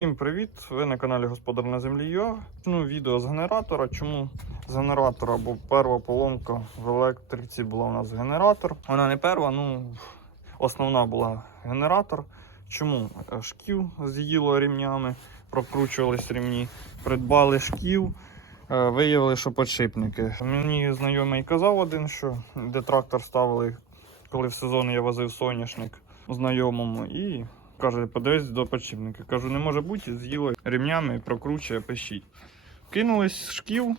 Всім привіт! Ви на каналі Господар на землі Йо. Ну, відео з генератора. Чому з генератора? Бо перша поломка в електриці була у нас генератор. Вона не перша, ну основна була генератор. Чому? Е, Шків з'їло рівнями, прокручувались рівні, придбали шків, е, виявили, що подшипники. Мені знайомий казав один, що де трактор ставили, коли в сезон я возив соняшник знайомому. і Каже, подивись до подшипника. Кажу, не може бути, з'їло рівнями, прокручує, пищить. Кинулись шків,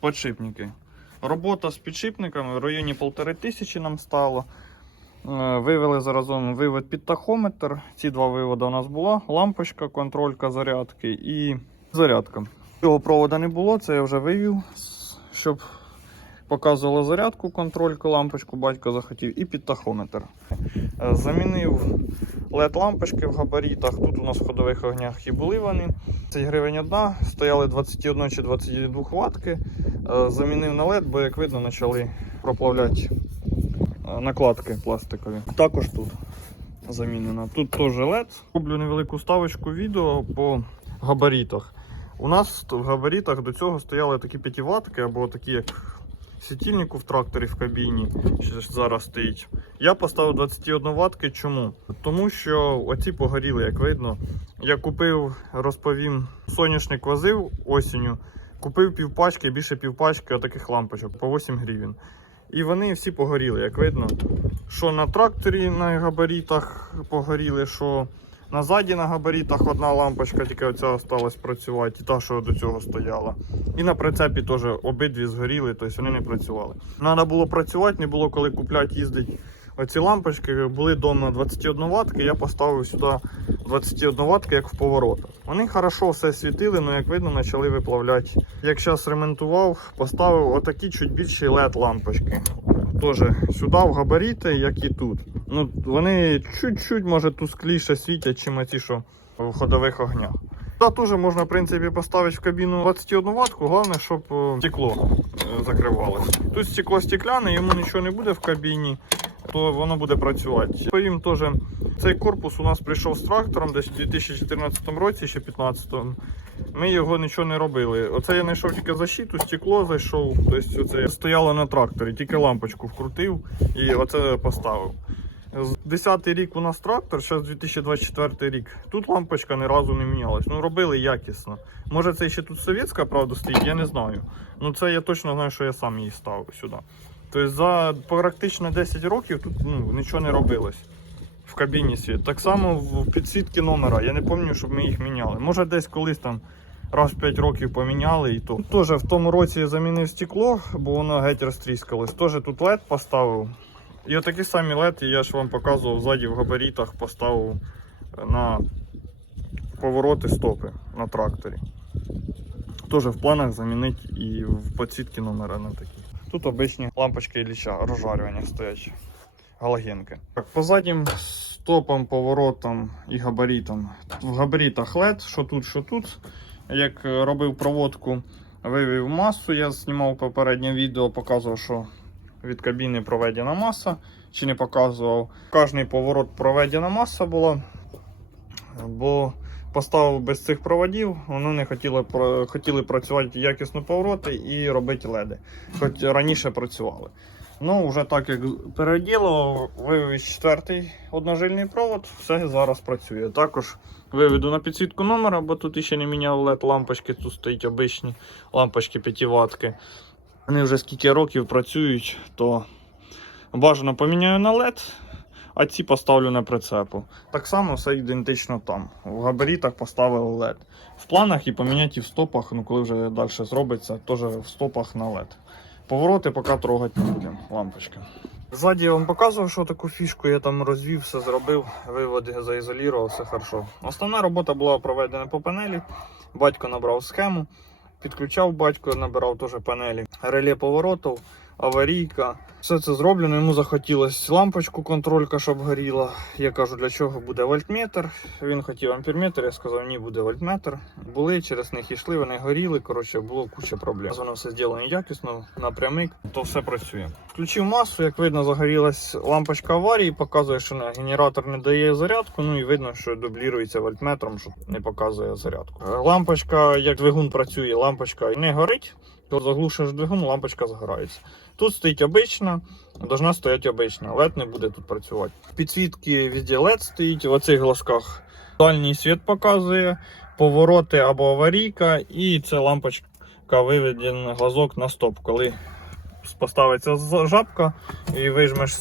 подшипники. Робота з підшипниками в районі полтори тисячі нам стало. Е, Вивели заразом вивод під тахометр. Ці два виводи у нас була. Лампочка, контролька зарядки і зарядка. Цього провода не було, це я вже вивів, щоб показувала зарядку, контрольку, лампочку, батько захотів, і під тахометр. Е, Замінив led лампочки в габаритах. Тут у нас в ходових огнях і були вони. 10 гривень одна, стояли 21 чи 22 ватки. Е, Замінив на LED, бо як видно, почали проплавляти е, накладки пластикові. Також тут замінено. Тут теж LED. Роблю невелику ставочку відео по габаритах. У нас в габаритах до цього стояли такі 5 ватки або такі як світильнику в тракторі в кабіні, що зараз стоїть. Я поставив 21 ватки. Чому? Тому що оці погоріли, як видно. Я купив, розповім, соняшник возив осінню. Купив півпачки, більше півпачки таких лампочок по 8 гривень. І вони всі погоріли, як видно. Що на тракторі на габаритах погоріли, що назаді на габаритах одна лампочка, тільки оця осталась працювати, і та, що до цього стояла. І на прицепі теж обидві згоріли, тобто вони не працювали. Треба було працювати, не було коли купляти, їздити. Оці лампочки були вдома 21 ватки, я поставив сюди 21 ватки, як в поворотах. Вони хорошо все світили, але як видно, почали виплавляти. Як зараз ремонтував, поставив отакі чуть більші LED лампочки. Теж сюди в габаріти, як і тут. Ну, вони чуть-чуть, може, тускліше світять, чим ці, що в ходових огнях. Туди теж можна, в принципі, поставити в кабіну 21 ватку, головне, щоб е, стекло е, закривалося. Тут стекло стекляне, йому нічого не буде в кабіні, то воно буде працювати. Повім теж, цей корпус у нас прийшов з трактором десь у 2014 році, ще 2015 Ми його нічого не робили. Оце я знайшов тільки защиту, стекло зайшов. Тобто оце стояло на тракторі, тільки лампочку вкрутив і оце поставив. З 10 рік у нас трактор, зараз 2024 рік. Тут лампочка ні разу не мінялась. Ну робили якісно. Може це ще тут совєтська, правда, стоїть, я не знаю. Ну це я точно знаю, що я сам її ставив сюди. Тобто за практично 10 років тут ну, нічого не робилось. В кабіні світ. Так само в підсвітки номера. Я не пам'ятаю, щоб ми їх міняли. Може десь колись там раз в 5 років поміняли і то. Теж в тому році я замінив стекло, бо воно геть розтріскалось. Теж тут LED поставив. І отакі самі LED, я ж вам показував ззаді в габаритах, поставив на повороти стопи на тракторі. Теж в планах замінити і в підсвітки номера на такі. Тут обичні лампочки Ілліча розжарювання стоять, галогенки. Так, по заднім стопам, поворотам і габаритам. В габаритах LED, що тут, що тут. Як е, робив проводку, вивів масу. Я знімав попереднє відео, показував, що від кабіни проведена маса, чи не показував. Кожний поворот проведена маса була, бо поставив без цих проводів, вони не хотіли, хотіли працювати якісно повороти і робити леди. Хоч раніше працювали. Ну, вже так як переділував, вивів четвертий одножильний провод, все зараз працює. Також виведу на підсвітку номера, бо тут ще не міняв LED лампочки, тут стоять обичні лампочки 5 ватки. Вони вже скільки років працюють, то бажано поміняю на LED, а ці поставлю на прицепу. Так само все ідентично там. В габаритах поставив LED. В планах і поміняти в стопах, ну коли вже далі зробиться, теж в стопах на LED. Повороти поки трогати не будемо, лампочки. Ззаді я вам показував, що таку фішку я там розвів, все зробив, виводи заізолював, все хорошо. Основна робота була проведена по панелі. Батько набрав схему, підключав батько, набирав теж панелі. Реле поворотів, аварійка, Все це зроблено. Йому захотілось лампочку контролька, щоб горіла. Я кажу, для чого буде вольтметр. Він хотів амперметр, я сказав, ні, буде вольтметр. Були, через них йшли, вони горіли. Коротше, було куча проблем. Воно все зроблено якісно, напрямик, то все працює. Включив масу, як видно, загорілась лампочка аварії, показує, що не, генератор не дає зарядку. Ну і видно, що дублірується вольтметром, що не показує зарядку. Е, Лампочка, як двигун працює, лампочка не горить. То заглушиш двигун, лампочка загорається. Тут стоїть обична, должна стояти обична. LED не буде тут працювати. Підсвітки везде LED стоїть, в оцих глазках дальній світ показує, повороти або аварійка, і це лампочка виведений глазок на стоп. Коли поставиться жабка і вижмеш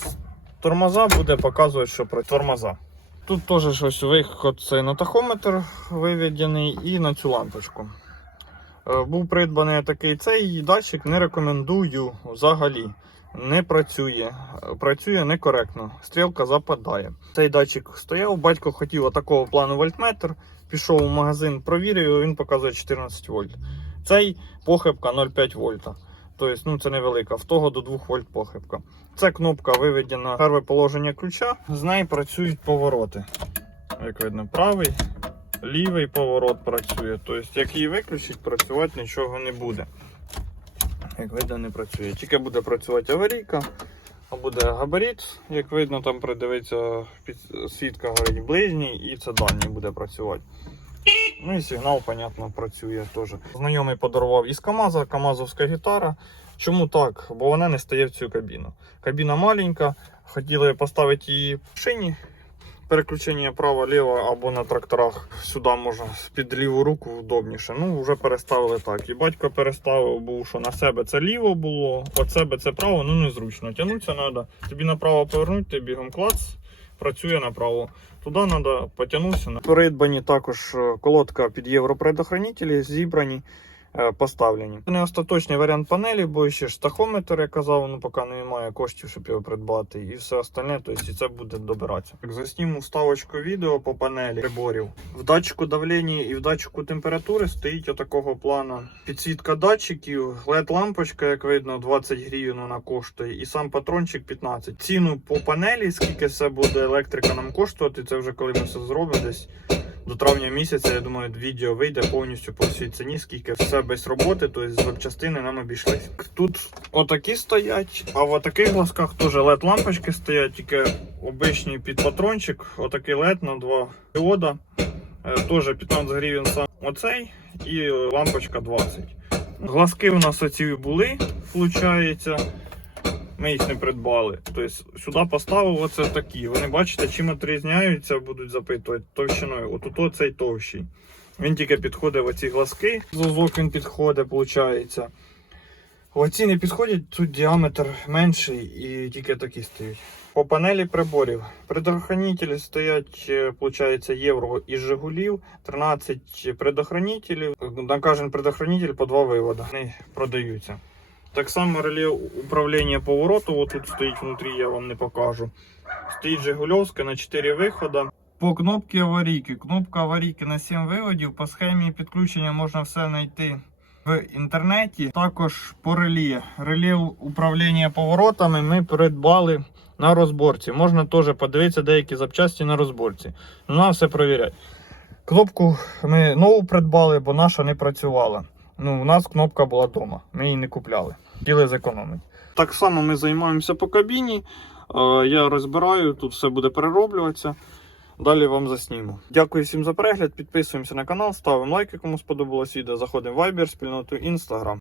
тормоза, буде показувати, що про тормоза. Тут теж щось виход цей на тахометр виведений і на цю лампочку. Е, Був придбаний такий цей датчик, не рекомендую взагалі. Не працює, працює некоректно. Стрілка западає. Цей датчик стояв, батько хотів такого плану вольтметр. Пішов в магазин, провірив, він показує 14 вольт. Цей похибка 0,5 вольта. Тобто, ну це невелика, в того до 2 вольт похибка. Це кнопка виведена перше положення ключа. З неї працюють повороти. Як видно, правий, лівий поворот працює. Тобто, як її виключить, працювати нічого не буде. Як видно, не працює. Тільки буде працювати аварійка, а буде габарит. Як видно, там придивиться світка горить ближній і це дальній буде працювати. Ну і сигнал, понятно, працює теж. Знайомий подарував із КАМАЗа, КАМАЗовська гітара. Чому так? Бо вона не стає в цю кабіну. Кабіна маленька, хотіли поставити її в шині. Переключення право-ліво або на тракторах сюди можна під ліву руку удобніше. Ну, вже переставили так. І батько переставив, був, що на себе це ліво було, від себе це право, ну незручно. Тягнутися треба. Тобі направо повернути, ти бігом клац, працює направо. Туди треба потягнутися. Придбані також е, колодка під європредохранителі, зібрані, поставлені. Це не остаточний варіант панелі, бо ще ж тахометр, я казав, ну поки немає коштів, щоб його придбати. І все остальне, тобто і це буде добиратися. Так, засніму вставочку відео по панелі приборів. В датчику давлення і в датчику температури стоїть отакого плану підсвітка датчиків, led лампочка, як видно, 20 гривень вона коштує, і сам патрончик 15. Ціну по панелі, скільки все буде електрика нам коштувати, це вже коли ми все зробимо десь. До травня місяця, я думаю, відео вийде повністю по всій ціні, скільки все без роботи, тобто запчастини нам обійшлись. Тут отакі стоять, а в отаких глазках теж LED лампочки стоять, тільки обичний під патрончик, отакий LED на два діода. Е, Теж 15 гривень сам оцей і лампочка 20. Глазки у нас оці були, виходить. Ми їх не придбали. Тобто сюди поставив оце такі. Вони бачите, чим відрізняються, будуть запитувати товщиною. От тут цей товщий. Він тільки підходить в оці глазки. Зозок він підходить, виходить. Оці не підходять, тут діаметр менший і тільки такі стоять. По панелі приборів. Предохранителі стоять, е, виходить, євро із Жигулів, 13 предохранителів. На кожен предохранитель по два виводи. Вони продаються. Так само реле управління повороту, от тут стоїть внутрі, я вам не покажу. Стоїть Жигульовська на 4 виходи. По кнопці аварійки. Кнопка аварійки на 7 виводів. По схемі підключення можна все знайти в інтернеті. Також по релі. Реле управління поворотами ми придбали на розборці. Можна теж подивитися деякі запчасті на розборці. Ну, нам все провіряти. Кнопку ми нову придбали, бо наша не працювала. Ну, у нас кнопка була вдома, ми її не купляли. Хотіли зекономити. Так само ми займаємося по кабіні. Е, Я розбираю, тут все буде перероблюватися. Далі вам засніму. Дякую всім за перегляд. Підписуємося на канал, ставимо лайки, кому сподобалось відео. Заходимо в Viber, спільноту Instagram.